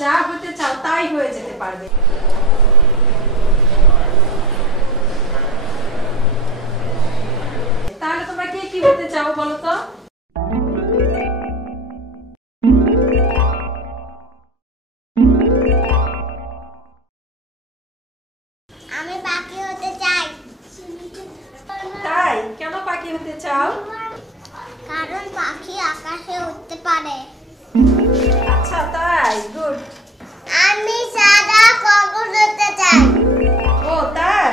যা হতে চাও তাই হয়ে যেতে পারবে। তাহলে তোমরা কে কি হতে চাও বলো তো? আমি পাখি হতে চাই। তাই? কেন পাখি হতে চাও? কারণ পাখি আকাশে উড়তে পারে। আচ্ছা তাই, গুড। আমি সাদা কবুতর হতে চাই। ও তাই?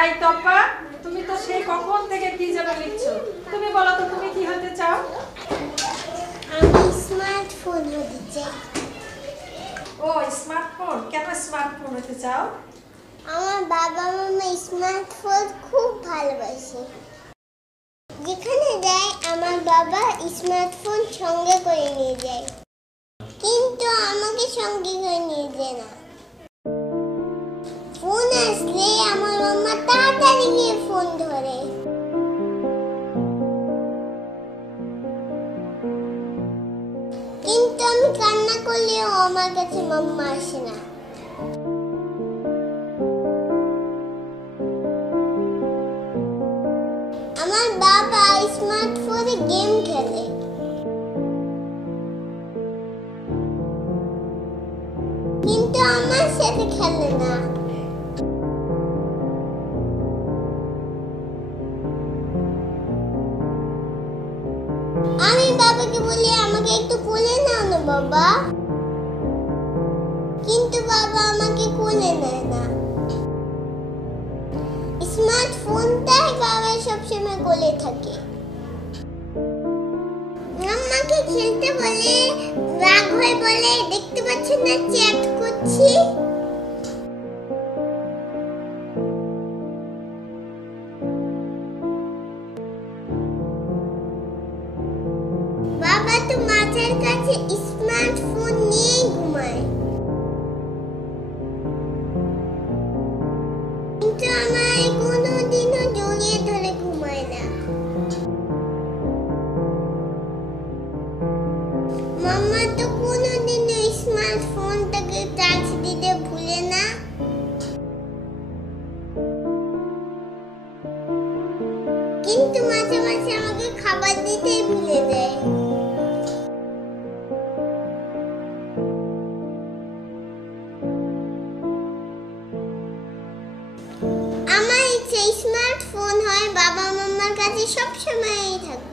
এই তপা, তুমি তো সেই কখন থেকে কি যেন লিখছো, তুমি বলো তো তুমি কি হতে চাও? আমি স্মার্টফোন হতে চাই। ও স্মার্টফোন, কেন স্মার্টফোন হতে চাও? আমার বাবা মামা স্মার্টফোন খুব ভালোবাসে। যেখানে যায় আমার বাবা স্মার্টফোন সঙ্গে করে নিয়ে যায়, কিন্তু আমাকে সঙ্গে করে নিয়ে যায় না। ফোন আসলে আমার মামা তাড়াতাড়ি গিয়ে ফোন ধরে, কিন্তু আমি কান্না করলেও আমার কাছে মাম্মা আসে না। আমার বাবা স্মার্টফোনে গেম খেলে, কিন্তু আমার সাথে খেলে না। আমি বাবাকে বলি আমাকে একটু কোলে নাও না বাবা, কিন্তু বাবা আমাকে কোলে নেয় না। স্মার্টফোনটাই বাবা সবসময় কোলে থাকে। আমাকে খেলতে বলে রাগ হয়ে বলে, দেখতে পাচ্ছেন না চ্যাট করছি। বাবা তো মাথার কাছে স্মার্টফোন নিয়ে ঘুমায়, কিন্তু আমায় কোনোদিনও জড়িয়ে ধরে ঘুমায় না। মাম্মা তো কোনোদিনও স্মার্টফোনটাকে চার্জ দিতে ভুলে না, কিন্তু মাঝে মাঝে আমাকে খাবার দিতেই ভুলে যায়। আমার ইচ্ছে স্মার্টফোন হয় বাবা মাম্মার কাছে সবসময়ই থাকবে।